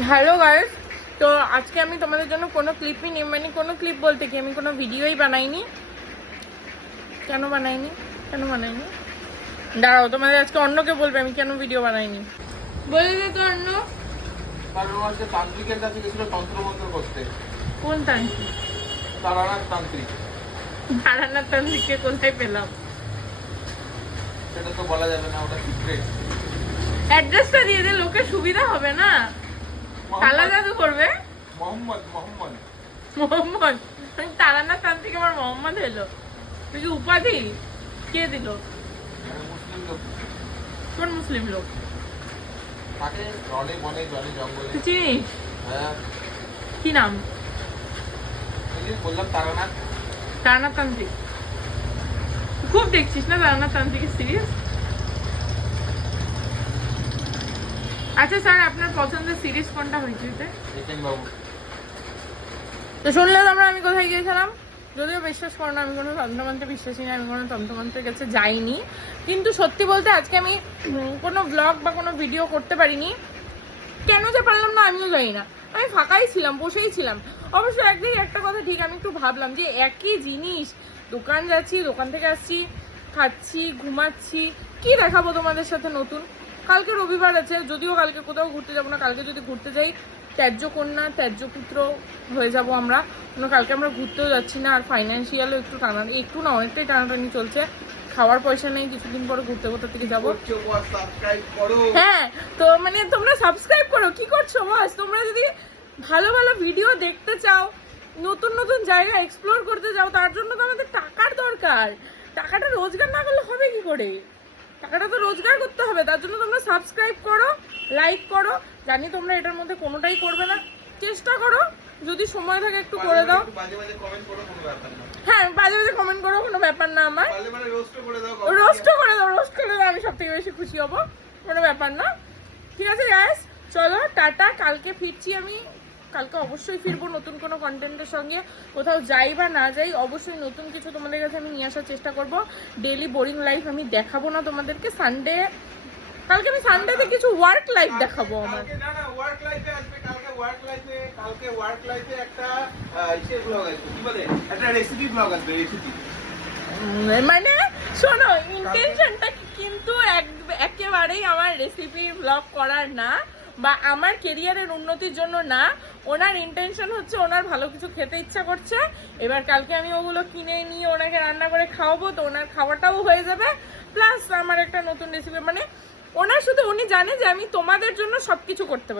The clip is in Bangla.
হ্যালো গাইস, তো আজকে আমি তোমাদের জন্য কোনো ক্লিপই নেই, মানে কোনো ক্লিপ বলতে কি আমি কোনো ভিডিওই বানাইনি। কেন বানাইনি দাঁড়াও, তোমাদের আজকে অন্যকে বলবে আমি কেন ভিডিও বানাইনি। বলে দে তো অন্য। কারণ আজকে তান্ত্রিকের কাছে গেছিল তন্ত্রমন্ত্র করতে। কোন তান্ত্রিক? তারানাথ তান্ত্রিক। তারানাথ তান্ত্রিককে কোথায় পেলাম সেটা তো বলা যাবে না, ওটা সিক্রেট। অ্যাড্রেসটা দিয়ে দে, লোকের সুবিধা হবে না। কালা জাদু করবে। মোহাম্মদ তারানাথ তান্ত্রিক আমার মোহাম্মদ এলো। তুই কি উপাধি কে দিল? মুসলিম লোক। কোন মুসলিম লোক? থাকে রনে বনে জলে জঙ্গলে। চিনিস? হ্যাঁ। কি নাম? বললাম তারানাথ। তারানাথ তান্ত্রিক। খুব দেখছিস না তারানাথ তান্ত্রিকের সিরিজ? আচ্ছা স্যার, আপনার পছন্দের সিরিজ কোনটা হয়েছে? বাবু। তো শুনলে তোমরা আমি কোথায় গিয়েছিলাম? যদিও বিশ্বাস করো না, আমি কোনো তন্ত্রমন্ত্রে বিশ্বাসী না, আমি কোনো তন্ত্রমন্ত্রের কাছে যাইনি। কিন্তু সত্যি বলতে আজকে আমি কোনো ব্লগ বা কোনো ভিডিও করতে পারিনি। কেন যে পারলাম না আমিও জানি না। আমি ফাঁকাই ছিলাম, বসেই ছিলাম। অবশ্য একদিকে একটা কথা ঠিক, আমি একটু ভাবলাম যে একই জিনিস, দোকান যাচ্ছি, দোকান থেকে আসছি, খাচ্ছি, ঘুমাচ্ছি, কি দেখাবো তোমাদের সাথে নতুন। কালকে রবিবার আছে, যদিও কালকে কোথাও ঘুরতে যাবো না। কালকে যদি ঘুরতে যাই ত্যায্য কন্যা ত্যায্য পুত্র হয়ে যাব আমরা। কালকে আমরা ঘুরতেও যাচ্ছি না। আর ফাইন্যান্সিয়ালও একটু না অনেকটাই টানাটানি চলছে। খাওয়ার পয়সা নেই, কিছুদিন পরে ঘুরতে কোথা থেকে যাবো। হ্যাঁ, তো মানে তোমরা সাবস্ক্রাইব করো। কি করছো বস? তোমরা যদি ভালো ভালো ভিডিও দেখতে চাও, নতুন নতুন জায়গা এক্সপ্লোর করতে চাও, তার জন্য তো আমাদের টাকার দরকার। টাকাটা রোজগার না করলে হবে কি করে? টাকাটা তো রোজগার করতে হবে। তার জন্য তোমরা সাবস্ক্রাইব করো, লাইক করো। জানি তোমরা এটার মধ্যে কোনোটাই করবে না, চেষ্টা করো। যদি সময় থাকে একটু করে দাও। হ্যাঁ, বাজে বাজে কমেন্ট করো, কোনো ব্যাপার না। আমার রোস্ট করে দাও, আমি সব থেকে বেশি খুশি হবো। কোনো ব্যাপার না। ঠিক আছে গাইস, চলো টাটা। কালকে ফিরছি আমি। কালকে অবশ্যই ফিরবো নতুন কোনো কন্টেন্টের সঙ্গে। কোথাও যাই বা না যাই, অবশ্যই নতুন কিছু তোমাদের কাছে আমি নিয়ে আসার চেষ্টা করব। ডেইলি বোরিং লাইফ আমি দেখাবো না তোমাদেরকে। কালকে আমি সানডেতে কিছু ওয়ার্ক লাইফ দেখাবো আমার। মানে শোনো, ইন্টেনশনটা কিন্তু একেবারেই আমার রেসিপি ব্লগ করার না, বা আমার কেরিয়ারের উন্নতির জন্য না। ওনার ইন্টেনশন হচ্ছে ওনার ভালো কিছু খেতে ইচ্ছা করছে। এবার কালকে আমি ওগুলো কিনে নিয়ে ওনাকে রান্না করে খাওয়াবো, তো ওনার খাওয়াটাও হয়ে যাবে, প্লাস আমার একটা নতুন রেসিপি। মানে ওনার শুধু উনি জানে যে আমি তোমাদের জন্য সবকিছু করতে পারি।